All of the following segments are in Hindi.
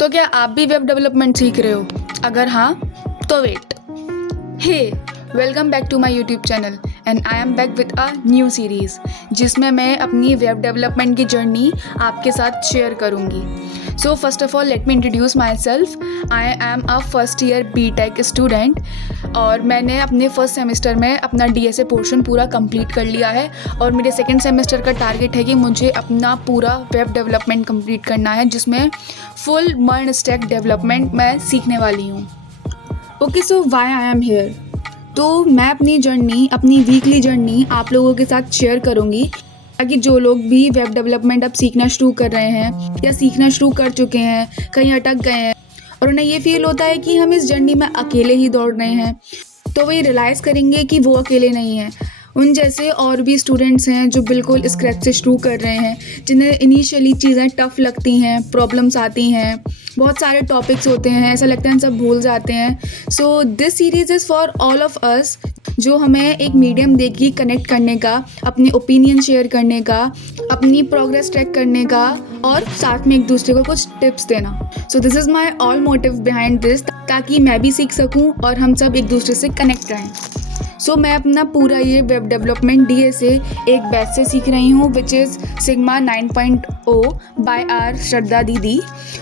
तो क्या आप भी वेब डेवलपमेंट सीख रहे हो? अगर हाँ तो wait. Hey, welcome back to my YouTube channel and I am back with a new series जिसमें मैं अपनी वेब डेवलपमेंट की जर्नी आपके साथ शेयर करूँगी। So first of all let me introduce myself. I am a first year BTech student और मैंने अपने फर्स्ट सेमेस्टर में अपना डीएसए पोर्शन पूरा कंप्लीट कर लिया है और मेरे सेकेंड सेमेस्टर का टारगेट है कि मुझे अपना पूरा वेब डेवलपमेंट कंप्लीट करना है जिसमें फुल मर्न स्टैक डेवलपमेंट मैं सीखने वाली हूँ। Okay, so why I am here. तो मैं अपनी जर्नी, अपनी वीकली जर्नी आप लोगों के साथ शेयर करूँगी ताकि जो लोग भी वेब डेवलपमेंट अब सीखना शुरू कर रहे हैं या सीखना शुरू कर चुके हैं, कहीं अटक गए हैं और उन्हें ये फील होता है कि हम इस जर्नी में अकेले ही दौड़ रहे हैं, तो वो ये रियलाइज़ करेंगे कि वो अकेले नहीं हैं। उन जैसे और भी स्टूडेंट्स हैं जो बिल्कुल स्क्रैच से शुरू कर रहे हैं, जिन्हें इनिशियली चीज़ें टफ़ लगती हैं, प्रॉब्लम्स आती हैं, बहुत सारे टॉपिक्स होते हैं, ऐसा लगता है हम सब भूल जाते हैं। So this series is for all of us, जो हमें एक मीडियम देगी कनेक्ट करने का, अपने ओपिनियन शेयर करने का, अपनी प्रोग्रेस ट्रैक करने का और साथ में एक दूसरे को कुछ टिप्स देना। So this is my all motive behind this, ताकि मैं भी सीख सकूं और हम सब एक दूसरे से कनेक्ट रहें। सो मैं अपना पूरा ये वेब डेवलपमेंट डीएसए एक बैच से सीख रही हूँ which is Sigma 9.0 by our Shraddha दीदी।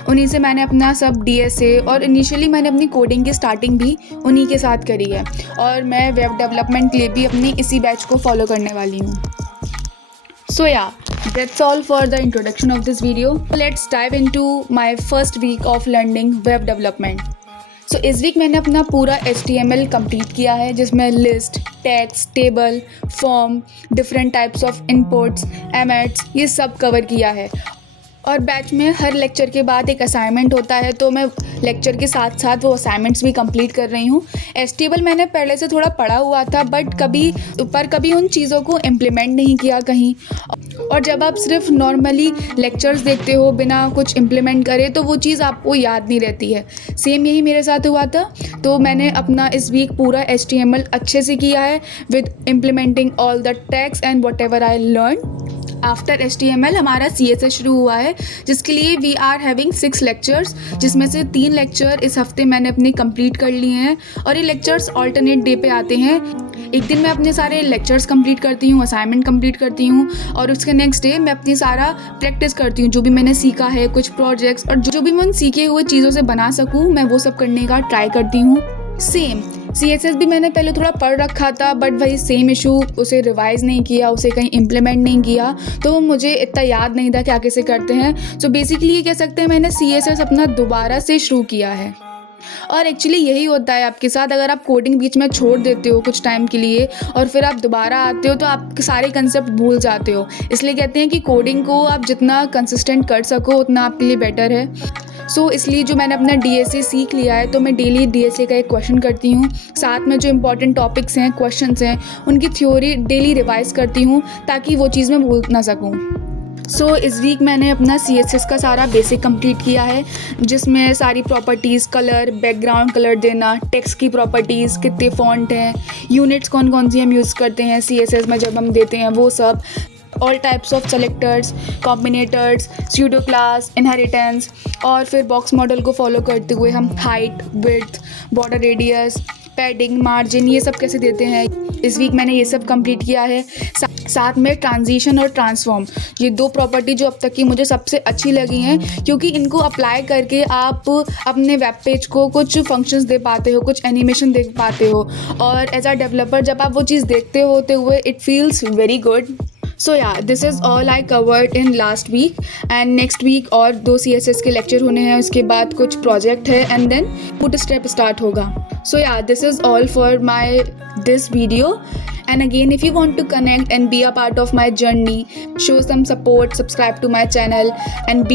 उन्हीं से मैंने अपना सब डीएसए और इनिशियली मैंने अपनी कोडिंग की स्टार्टिंग भी उन्हीं के साथ करी है और मैं वेब डेवलपमेंट के लिए भी अपनी इसी बैच को फॉलो करने वाली हूँ। So yeah, that's all for the introduction of this video. Let's dive into my first week of learning web development. So इस वीक मैंने अपना पूरा HTML कंप्लीट किया है जिसमें list, tags, table, form, different types of inputs, emmets, ये सब कवर किया है। और बैच में हर लेक्चर के बाद एक असाइनमेंट होता है, तो मैं लेक्चर के साथ साथ वो असाइनमेंट्स भी कंप्लीट कर रही हूँ। HTML मैंने पहले से थोड़ा पढ़ा हुआ था बट कभी उन चीज़ों को इम्प्लीमेंट नहीं किया कहीं। और जब आप सिर्फ नॉर्मली लेक्चर्स देखते हो बिना कुछ इम्प्लीमेंट करे तो वो चीज़ आपको याद नहीं रहती है। सेम यही मेरे साथ हुआ था। तो मैंने अपना इस वीक पूरा HTML अच्छे से किया है with implementing all the tags and what ever I learn. After HTML हमारा CSS शुरू हुआ है जिसके लिए वी आर हैविंग 6 लेक्चर्स, जिसमें से 3 लेक्चर इस हफ्ते मैंने अपने कंप्लीट कर लिए हैं और ये लेक्चर्स ऑल्टरनेट डे पे आते हैं। एक दिन मैं अपने सारे लेक्चर्स कंप्लीट करती हूँ, असाइनमेंट कंप्लीट करती हूँ और उसके नेक्स्ट डे मैं अपनी सारा प्रैक्टिस करती हूँ, जो भी मैंने सीखा है, कुछ प्रोजेक्ट्स और जो भी मैं उन सीखे हुए चीज़ों से बना सकूँ मैं वो सब करने का ट्राई करती हूँ। सेम CSS भी मैंने पहले थोड़ा पढ़ रखा था बट वही सेम इशू, उसे रिवाइज़ नहीं किया, उसे कहीं इम्प्लीमेंट नहीं किया, तो मुझे इतना याद नहीं था क्या कैसे करते हैं। सो बेसिकली ये कह सकते हैं मैंने CSS अपना दोबारा से शुरू किया है। और एक्चुअली यही होता है आपके साथ, अगर आप कोडिंग बीच में छोड़ देते हो कुछ टाइम के लिए और फिर आप दोबारा आते हो तो आप सारे कंसेप्ट भूल जाते हो। इसलिए कहते हैं कि कोडिंग को आप जितना कंसिस्टेंट कर सको उतना आपके लिए बेटर है। सो इसलिए जो मैंने अपना डीएसए सीख लिया है तो मैं डेली डीएसए का एक क्वेश्चन करती हूँ, साथ में जो इंपॉर्टेंट टॉपिक्स हैं, क्वेश्चंस हैं, उनकी थ्योरी डेली रिवाइज करती हूँ ताकि वो चीज़ मैं भूल ना सकूँ। सो इस वीक मैंने अपना CSS का सारा बेसिक कंप्लीट किया है जिसमें सारी प्रॉपर्टीज़, कलर, बैकग्राउंड कलर देना, टेक्स्ट की प्रॉपर्टीज़, कितने फॉन्ट हैं, यूनिट्स कौन कौन सी हम यूज़ करते हैं CSS में जब हम देते हैं वो सब, all types of selectors, combinators, pseudo class, inheritance और फिर बॉक्स मॉडल को फॉलो करते हुए हम height, width, border radius, padding, margin, ये सब कैसे देते हैं। इस वीक मैंने ये सब कंप्लीट किया है। साथ में ट्रांजिशन और ट्रांसफॉर्म, ये 2 प्रॉपर्टी जो अब तक की मुझे सबसे अच्छी लगी हैं क्योंकि इनको अप्लाई करके आप अपने वेब पेज को कुछ फंक्शंस दे पाते हो, कुछ एनिमेशन दे पाते हो और एज अ डेवलपर जब आप वो चीज़ देखते होते हुए it feels very good. So yeah this is all I covered in last week and next week और 2 CSS के लेक्चर होने हैं, उसके बाद कुछ प्रोजेक्ट है and then foot step start होगा। So yeah this is all for my this video and again if you want to connect and be a part of my journey, show some support, subscribe to my channel and be